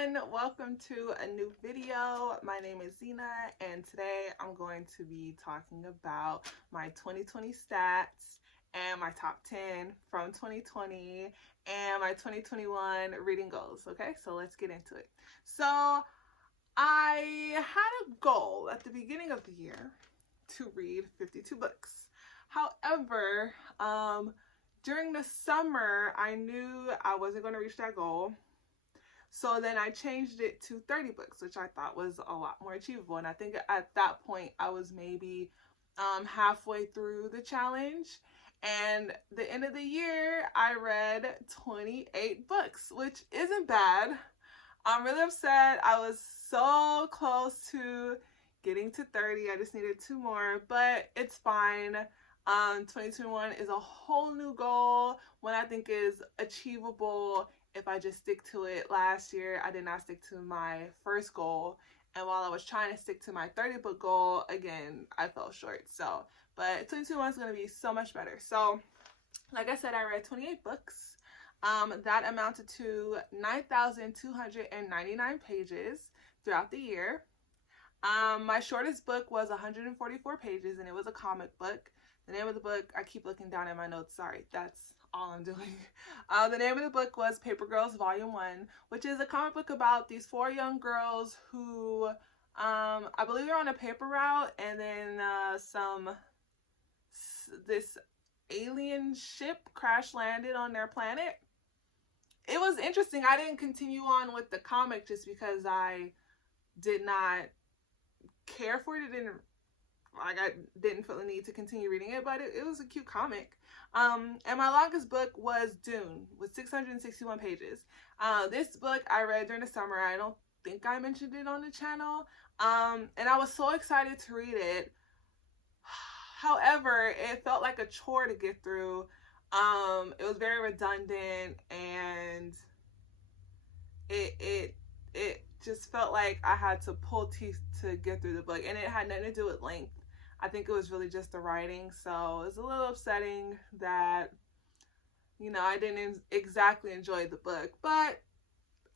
everyone, welcome to a new video. My name is Zena and today I'm going to be talking about my 2020 stats and my top 10 from 2020 and my 2021 reading goals. Okay, so let's get into it. So I had a goal at the beginning of the year to read 52 books. However, during the summer, I knew I wasn't going to reach that goal. So then I changed it to 30 books, which I thought was a lot more achievable. And I think at that point, I was maybe halfway through the challenge. And the end of the year, I read 28 books, which isn't bad. I'm really upset. I was so close to getting to 30. I just needed 2 more, but it's fine. 2021 is a whole new goal, one I think is achievable if I just stick to it. Last year, I did not stick to my first goal, and while I was trying to stick to my 30 book goal, again, I fell short. So, but 2021 is going to be so much better. So, like I said, I read 28 books. That amounted to 9,299 pages throughout the year. My shortest book was 144 pages, and it was a comic book. The name of the book, I keep looking down at my notes, sorry, that's all I'm doing. The name of the book was Paper Girls Volume 1, which is a comic book about these 4 young girls who, I believe they're on a paper route, and then this alien ship crash landed on their planet. It was interesting. I didn't continue on with the comic just because I did not care for it. I didn't feel the need to continue reading it, but it was a cute comic. And my longest book was Dune with 661 pages. This book I read during the summer. I don't think I mentioned it on the channel. And I was so excited to read it. However, it felt like a chore to get through. It was very redundant, and it just felt like I had to pull teeth to get through the book, and it had nothing to do with length. I think it was really just the writing, so it's a little upsetting that, you know, I didn't exactly enjoy the book, but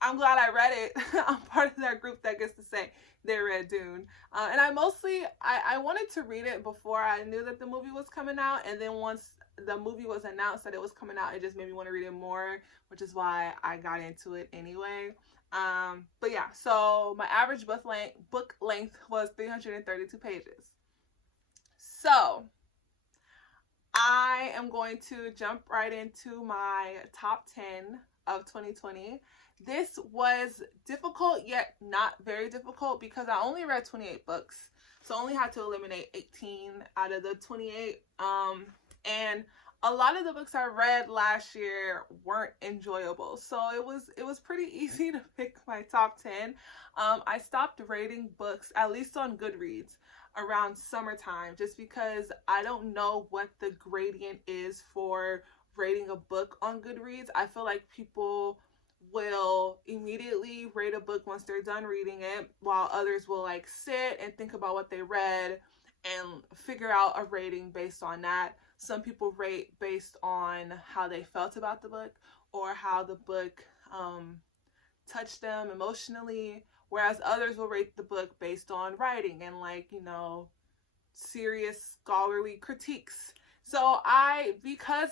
I'm glad I read it. I'm part of that group that gets to say they read Dune. And I wanted to read it before I knew that the movie was coming out, and then once the movie was announced that it was coming out, it just made me want to read it more, which is why I got into it anyway. But yeah, so my average book length was 332 pages. So I am going to jump right into my top 10 of 2020. This was difficult, yet not very difficult, because I only read 28 books. So I only had to eliminate 18 out of the 28. And a lot of the books I read last year weren't enjoyable, so it was pretty easy to pick my top 10. I stopped rating books, at least on Goodreads, around summertime, just because I don't know what the gradient is for rating a book on Goodreads. I feel like people will immediately rate a book once they're done reading it, while others will like sit and think about what they read and figure out a rating based on that. Some people rate based on how they felt about the book or how the book touched them emotionally, whereas others will rate the book based on writing and, like, you know, serious scholarly critiques. So because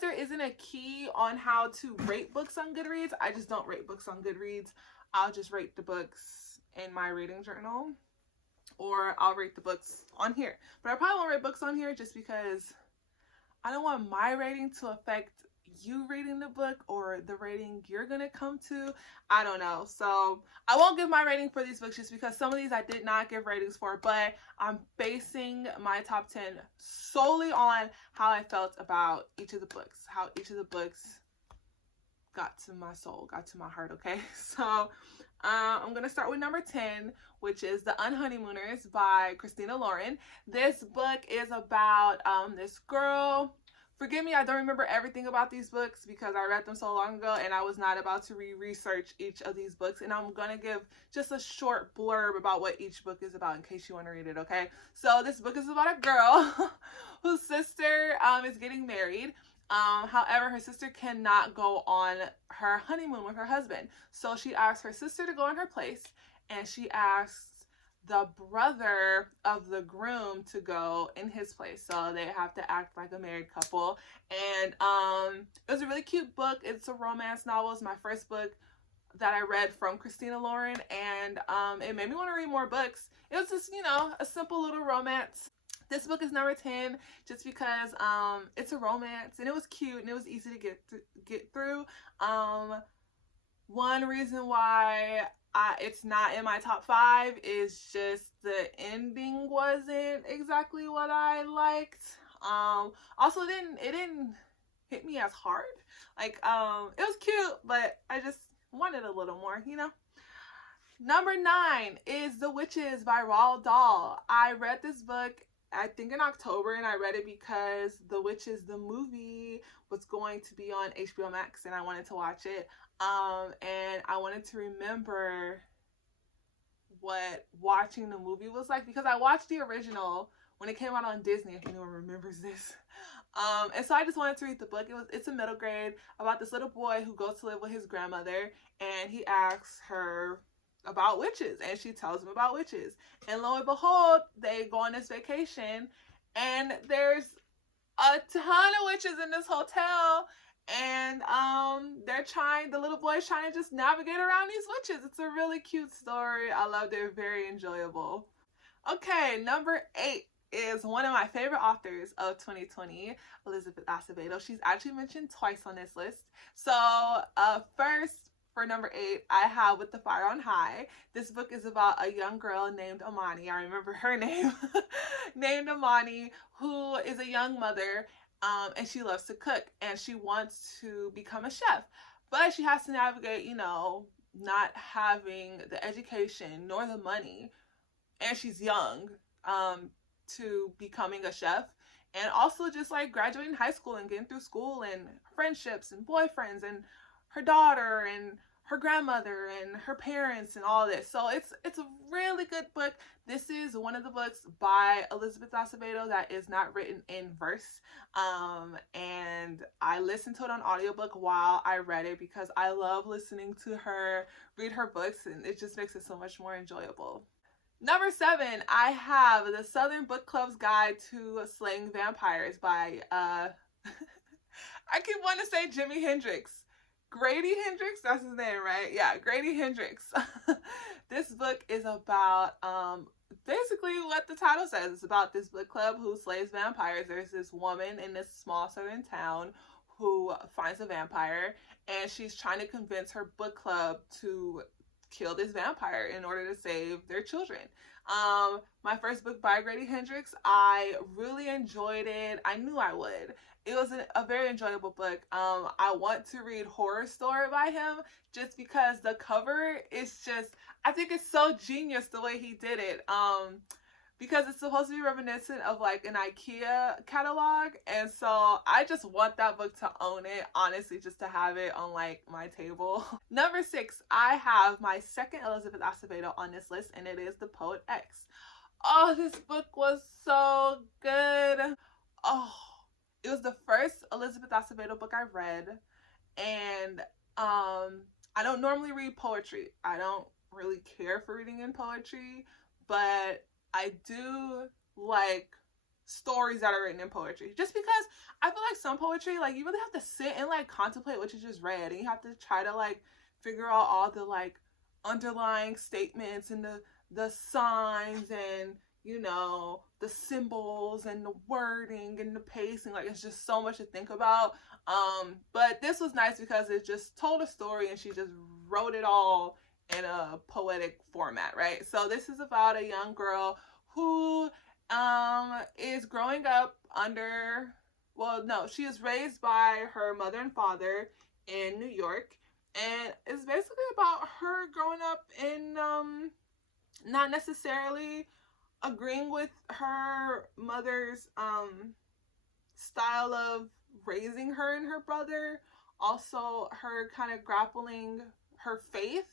there isn't a key on how to rate books on Goodreads, I just don't rate books on Goodreads. I'll just rate the books in my reading journal, or I'll rate the books on here. But I probably won't rate books on here just because I don't want my rating to affect you reading the book or the rating you're gonna come to. I don't know. So I won't give my rating for these books just because some of these I did not give ratings for, but I'm basing my top 10 solely on how I felt about each of the books, how each of the books got to my soul, got to my heart, okay? So I'm gonna start with number 10, which is The Unhoneymooners by Christina Lauren. This book is about this girl. Forgive me, I don't remember everything about these books because I read them so long ago and I was not about to research each of these books. And I'm gonna give just a short blurb about what each book is about in case you want to read it, okay? So this book is about a girl whose sister is getting married. However, her sister cannot go on her honeymoon with her husband. So she asks her sister to go in her place, and she asks the brother of the groom to go in his place. So they have to act like a married couple. And it was a really cute book. It's a romance novel. It's my first book that I read from Christina Lauren, and it made me want to read more books. It was just, you know, a simple little romance. This book is number 10 just because it's a romance, and it was cute, and it was easy to get through. One reason why it's not in my top 5 is just the ending wasn't exactly what I liked. Also, it didn't hit me as hard. Like, it was cute, but I just wanted a little more, you know. Number 9 is The Witches by Roald Dahl. I read this book, I think in October, and I read it because The Witches, the movie, was going to be on HBO Max, and I wanted to watch it. And I wanted to remember what watching the movie was like, because I watched the original when it came out on Disney, if anyone remembers this. And so I just wanted to read the book. It's a middle grade about this little boy who goes to live with his grandmother, and he asks her about witches, and she tells him about witches. And lo and behold, they go on this vacation, and there's a ton of witches in this hotel, and the little boy's trying to just navigate around these witches. It's a really cute story. I loved it. Very enjoyable. Okay, number 8 is one of my favorite authors of 2020, Elizabeth Acevedo. She's actually mentioned twice on this list. So first, for number 8, I have With the Fire on High. This book is about a young girl named Amani. I remember her name. Named Amani, who is a young mother, and she loves to cook, and she wants to become a chef. But she has to navigate, you know, not having the education nor the money, and she's young, to becoming a chef, and also just like graduating high school and getting through school, and friendships and boyfriends and her daughter and her grandmother and her parents and all this. So it's a really good book. This is one of the books by Elizabeth Acevedo that is not written in verse, and I listened to it on audiobook while I read it because I love listening to her read her books, and it just makes it so much more enjoyable. Number 7, I have The Southern Book Club's Guide to Slaying Vampires by, I keep wanting to say Jimi Hendrix. Grady Hendrix, that's his name, right? Yeah, Grady Hendrix. This book is about, basically what the title says. It's about this book club who slays vampires. There's this woman in this small southern town who finds a vampire, and she's trying to convince her book club to kill this vampire in order to save their children. My first book by Grady Hendrix, I really enjoyed it. I knew I would. It was a very enjoyable book. I want to read Horror Story by him just because the cover is just, I think it's so genius the way he did it. Because it's supposed to be reminiscent of like an IKEA catalog, and so I just want that book to own it, honestly, just to have it on like my table. Number 6, I have my second Elizabeth Acevedo on this list, and it is The Poet X. Oh, this book was so good. Oh, it was the first Elizabeth Acevedo book I read, and I don't normally read poetry. I don't really care for reading in poetry, but I do like stories that are written in poetry, just because I feel like some poetry, like, you really have to sit and like contemplate what you just read, and you have to try to like figure out all the like underlying statements and the signs and, you know, the symbols and the wording and the pacing. Like, it's just so much to think about. But this was nice because it just told a story, and she just wrote it all in a poetic format, right? So this is about a young girl who is growing up under, well, no, she is raised by her mother and father in New York, and it's basically about her growing up in not necessarily agreeing with her mother's style of raising her and her brother, also her kind of grappling her faith,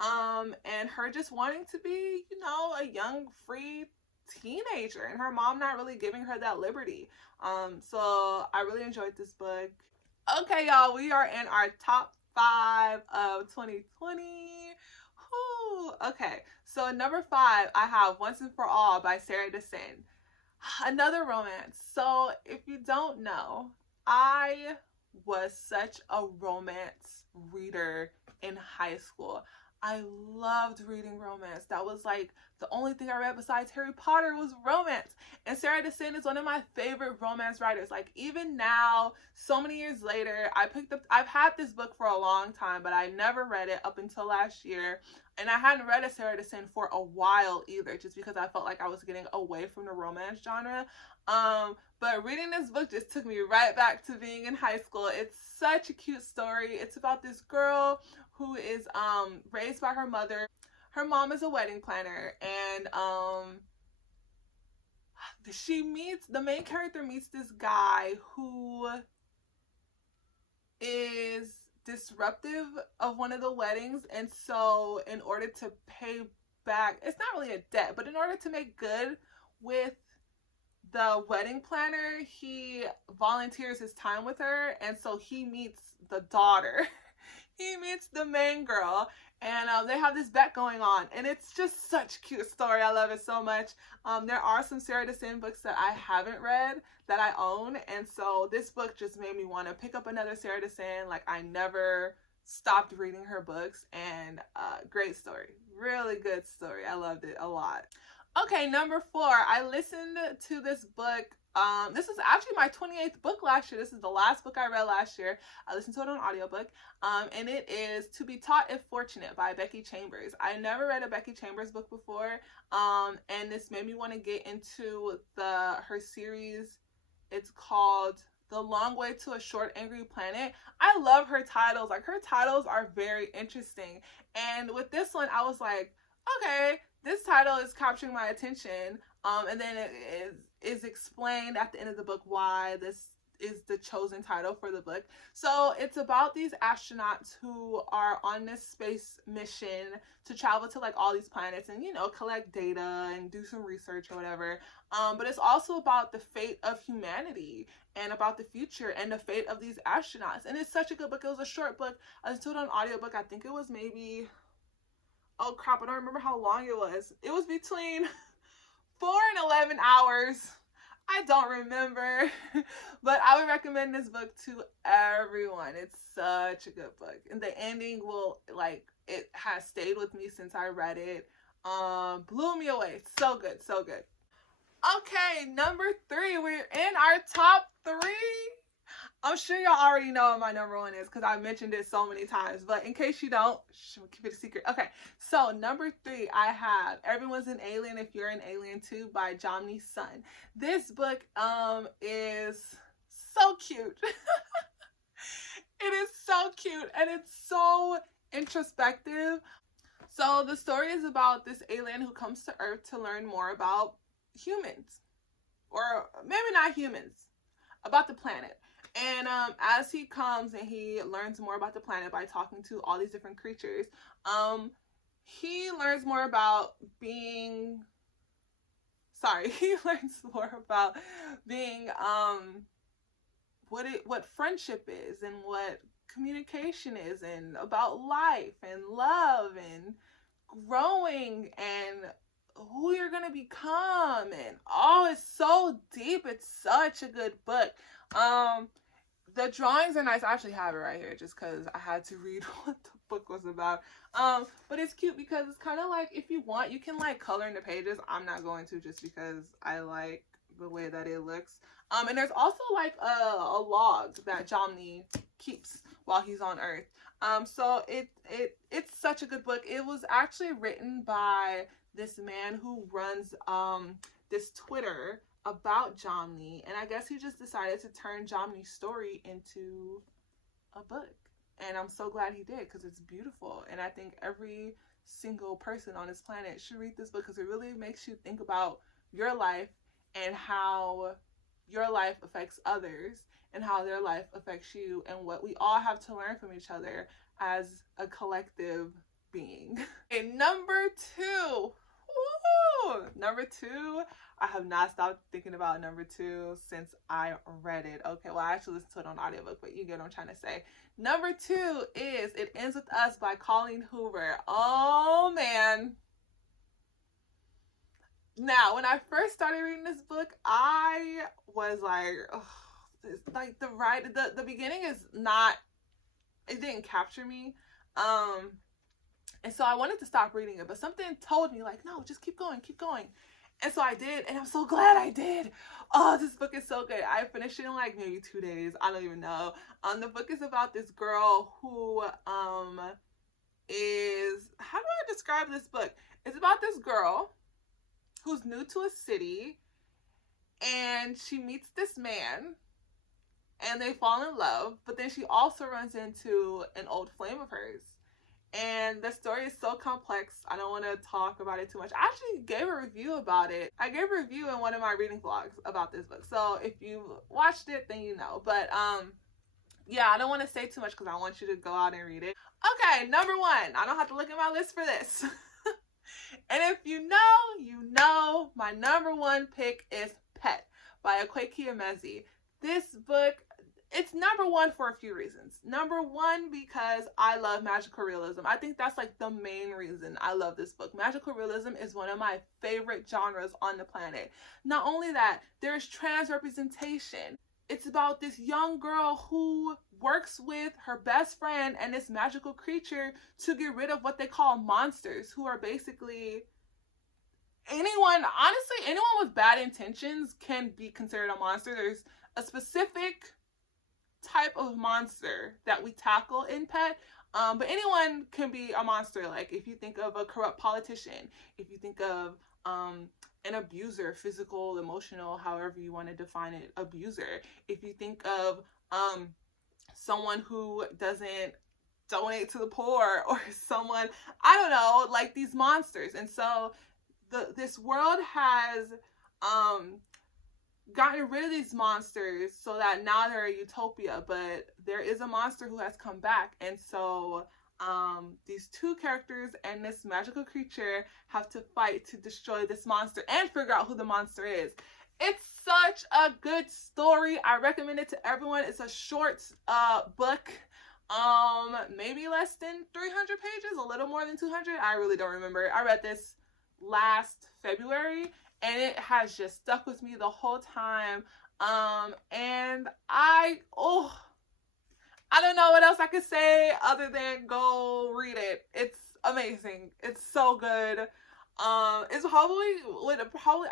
and her just wanting to be, you know, a young, free teenager and her mom not really giving her that liberty. So I really enjoyed this book. Okay, y'all, we are in our top 5 of 2020. Whew. Okay, so number 5, I have Once and For All by Sarah DESSEN. Another romance. So if you don't know, I was such a romance reader in high school. I loved reading romance. That was like the only thing I read besides Harry Potter was romance. And Sarah DESSEN is one of my favorite romance writers. Like even now, so many years later, I've had this book for a long time, but I never read it up until last year. And I hadn't read a Sarah DESSEN for a while either, just because I felt like I was getting away from the romance genre. But reading this book just took me right back to being in high school. It's such a cute story. It's about this girl who is raised by her mother. Her mom is a wedding planner, and the main character meets this guy who is disruptive of one of the weddings, and so in order to pay back, it's not really a debt, but in order to make good with the wedding planner, he volunteers his time with her, and so he meets the daughter. He meets the main girl, and they have this bet going on, and it's just such a cute story. I love it so much. There are some Sarah DESSEN books that I haven't read that I own, and so this book just made me want to pick up another Sarah DESSEN. Like, I never stopped reading her books, and great story. Really good story. I loved it a lot. Okay, number 4, I listened to this book. This was actually my 28th book last year. This is the last book I read last year. I listened to it on audiobook. And it is To Be Taught If Fortunate by Becky Chambers. I never read a Becky Chambers book before. And this made me want to get into her series. It's called The Long Way to a Short Angry Planet. I love her titles. Like, her titles are very interesting. And with this one, I was like, okay, this title is capturing my attention. And then it is explained at the end of the book why this is the chosen title for the book. So it's about these astronauts who are on this space mission to travel to like all these planets and, you know, collect data and do some research or whatever. But it's also about the fate of humanity and about the future and the fate of these astronauts. And it's such a good book. It was a short book. I listened to it on audiobook. I think it was maybe, oh crap, I don't remember how long it was. It was between 4 and 11 hours. I don't remember, but I would recommend this book to everyone. It's such a good book, and the ending it has stayed with me since I read it. Blew me away. So good, so good. Okay, number 3, we're in our top 3. I'm sure y'all already know what my number 1 is because I've mentioned it so many times, but in case you don't, keep it a secret. Okay, so number 3, I have Everyone's an Alien If You're an Alien Too by Jomny Sun. This book is so cute. It is so cute, and it's so introspective. So the story is about this alien who comes to Earth to learn more about humans, or maybe not humans, about the planet. And as he comes and he learns more about the planet by talking to all these different creatures, he learns more about being what friendship is and what communication is, and about life and love and growing and who you're gonna become. And oh, it's so deep. It's such a good book. The drawings are nice. I actually have it right here just because I had to read what the book was about. But it's cute because it's kind of like, if you want, you can like color in the pages. I'm not going to, just because I like the way that it looks. And there's also like a log that Jomny keeps while he's on Earth. So it's such a good book. It was actually written by this man who runs this Twitter about Jomny, and I guess he just decided to turn Jomny's story into a book, and I'm so glad he did because it's beautiful. And I think every single person on this planet should read this book because it really makes you think about your life and how your life affects others and how their life affects you, and what we all have to learn from each other as a collective being. And number 2, Woo! Number 2, I have not stopped thinking about number 2 since I read it. Okay, well, I actually listened to it on audiobook, but you get what I'm trying to say. Number 2 is It Ends With Us by Colleen Hoover. Oh, man. Now, when I first started reading this book, I was like, oh, it's like the beginning is not, it didn't capture me. And so I wanted to stop reading it, but something told me like, no, just keep going, keep going. And so I did, and I'm so glad I did. Oh, this book is so good. I finished it in like maybe 2 days. I don't even know. The book is about this girl who is, how do I describe this book? It's about this girl who's new to a city, and she meets this man, and they fall in love, but then she also runs into an old flame of hers. And the story is so complex, I don't want to talk about it too much. I actually gave a review about it. I gave a review in one of my reading vlogs about this book. So if you watched it, then you know. But yeah, I don't want to say too much because I want you to go out and read it. Okay, number 1. I don't have to look at my list for this. And if you know, my number 1 pick is Pet by Akwaeke Emezi. This book, it's number 1 for a few reasons. Number 1, because I love magical realism. I think that's like the main reason I love this book. Magical realism is one of my favorite genres on the planet. Not only that, there's trans representation. It's about this young girl who works with her best friend and this magical creature to get rid of what they call monsters, who are basically anyone with bad intentions can be considered a monster. There's a specific type of monster that we tackle in Pet, but anyone can be a monster. Like if you think of a corrupt politician, if you think of an abuser, physical, emotional, however you want to define it, abuser. If you think of someone who doesn't donate to the poor, or someone, I don't know, like these monsters. And so this world has gotten rid of these monsters so that now they're a utopia, but there is a monster who has come back. And so these 2 characters and this magical creature have to fight to destroy this monster and figure out who the monster is. It's such a good story. I recommend it to everyone. It's a short book, maybe less than 300 pages, a little more than 200. I really don't remember. I read this last February, and it has just stuck with me the whole time. And I don't know what else I could say other than go read it. It's amazing. It's so good. It's probably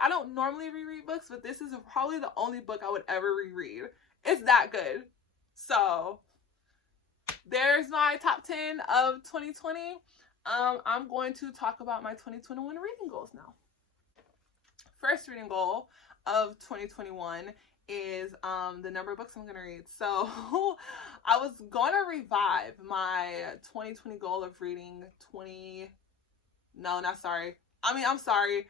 I don't normally reread books, but this is probably the only book I would ever reread. It's that good. So there's my top 10 of 2020. I'm going to talk about my 2021 reading goals now. First reading goal of 2021 is the number of books I'm going to read. So I was going to revive my 2020 goal of reading I'm sorry.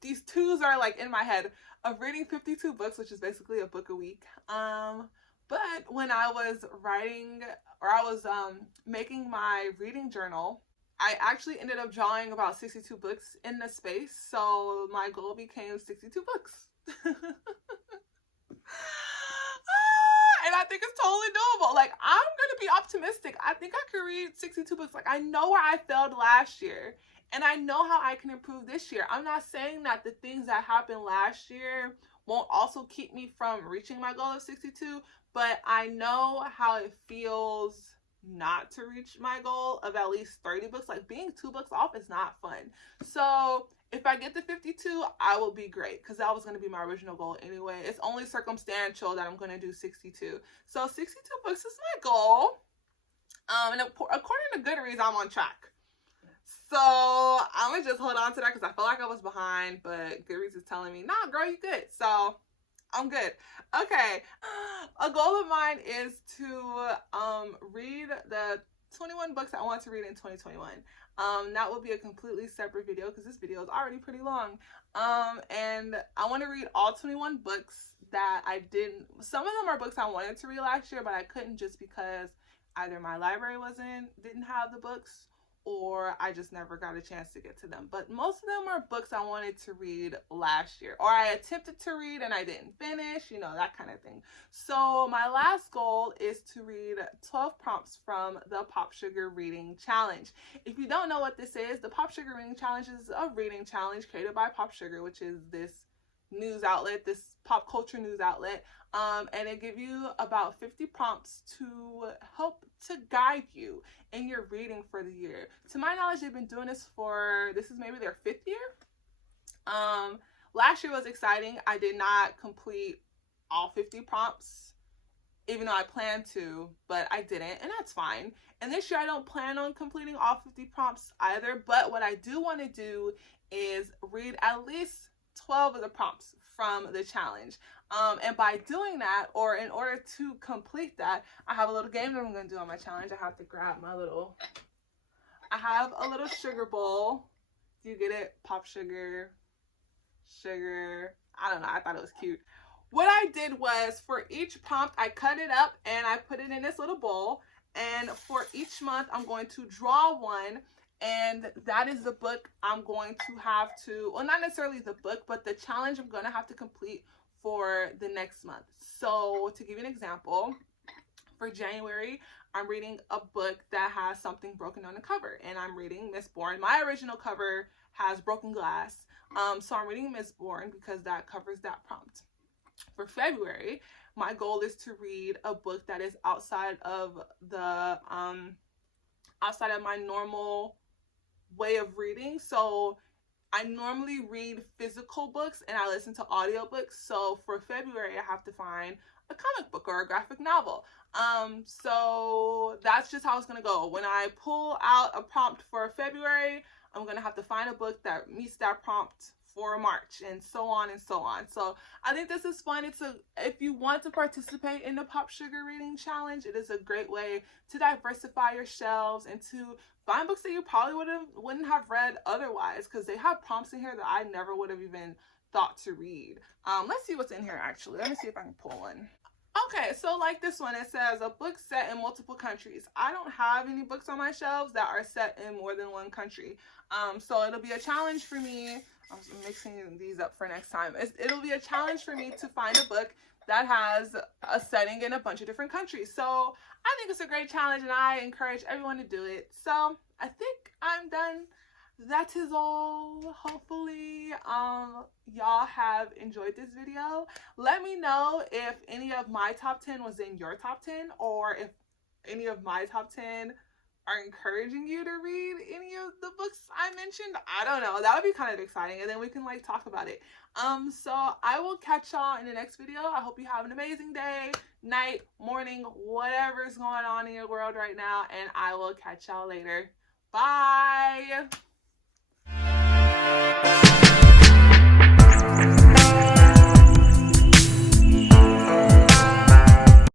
These 2s are like in my head, of reading 52 books, which is basically a book a week. But when I was writing, or I was making my reading journal, I actually ended up drawing about 62 books in the space. So my goal became 62 books. And I think it's totally doable. Like, I'm going to be optimistic. I think I could read 62 books. Like, I know where I failed last year, and I know how I can improve this year. I'm not saying that the things that happened last year won't also keep me from reaching my goal of 62, but I know how it feels not to reach my goal of at least 30 books. Like, being 2 books off is not fun. So if I get to 52, I will be great, because that was going to be my original goal anyway. It's only circumstantial that I'm going to do 62. So 62 books is my goal. And according to Goodreads, I'm on track. So I'm going to just hold on to that because I felt like I was behind, but Goodreads is telling me, nah, girl, you good. So I'm good. Okay. A goal of mine is to read the 21 books I want to read in 2021. That will be a completely separate video because this video is already pretty long. And I want to read all 21 books that I didn't. Some of them are books I wanted to read last year, but I couldn't, just because either my library didn't have the books, or I just never got a chance to get to them. But most of them are books I wanted to read last year, or I attempted to read and I didn't finish, you know, that kind of thing. So my last goal is to read 12 prompts from the Pop Sugar Reading Challenge. If you don't know what this is, the Pop Sugar Reading Challenge is a reading challenge created by Pop Sugar, which is this news outlet, this pop culture news outlet, and it gives you about 50 prompts to help to guide you in your reading for the year. To my knowledge, they've been doing this this is maybe their 5th year. Last year was exciting. I did not complete all 50 prompts, even though I planned to, but I didn't, and that's fine. And this year I don't plan on completing all 50 prompts either, but what I do want to do is read at least 12 of the prompts from the challenge. And by doing that, or in order to complete that, I have a little game that I'm going to do on my challenge. I have to grab I have a little sugar bowl. Do you get it? Pop sugar, sugar. I don't know. I thought it was cute. What I did was, for each prompt, I cut it up and I put it in this little bowl. And for each month, I'm going to draw one. And that is the book I'm going to have to, well, not necessarily the book, but the challenge I'm going to have to complete for the next month. So to give you an example, for January, I'm reading a book that has something broken on the cover, and I'm reading Miss Bourne. My original cover has broken glass, so I'm reading Miss Bourne because that covers that prompt. For February, my goal is to read a book that is outside of the outside of my normal way of reading. So I normally read physical books and I listen to audiobooks. So for February, I have to find a comic book or a graphic novel. So that's just how it's going to go. When I pull out a prompt for February, I'm going to have to find a book that meets that prompt for March, and so on and so on. So I think this is fun. If you want to participate in the Pop Sugar Reading Challenge, it is a great way to diversify your shelves and to find books that you probably wouldn't have read otherwise, because they have prompts in here that I never would have even thought to read. Let's see what's in here actually. Let me see if I can pull one. Okay, so like this one, it says a book set in multiple countries. I don't have any books on my shelves that are set in more than one country. So it'll be a challenge for me. I'm mixing these up for next time. It'll be a challenge for me to find a book that has a setting in a bunch of different countries. So I think it's a great challenge and I encourage everyone to do it. So I think I'm done. That is all. Hopefully y'all have enjoyed this video. Let me know if any of my top 10 was in your top 10, or if any of my top 10 are encouraging you to read any of the books I mentioned. I don't know. That would be kind of exciting, and then we can like talk about it. So I will catch y'all in the next video. I hope you have an amazing day, night, morning, whatever's going on in your world right now, and I will catch y'all later. Bye.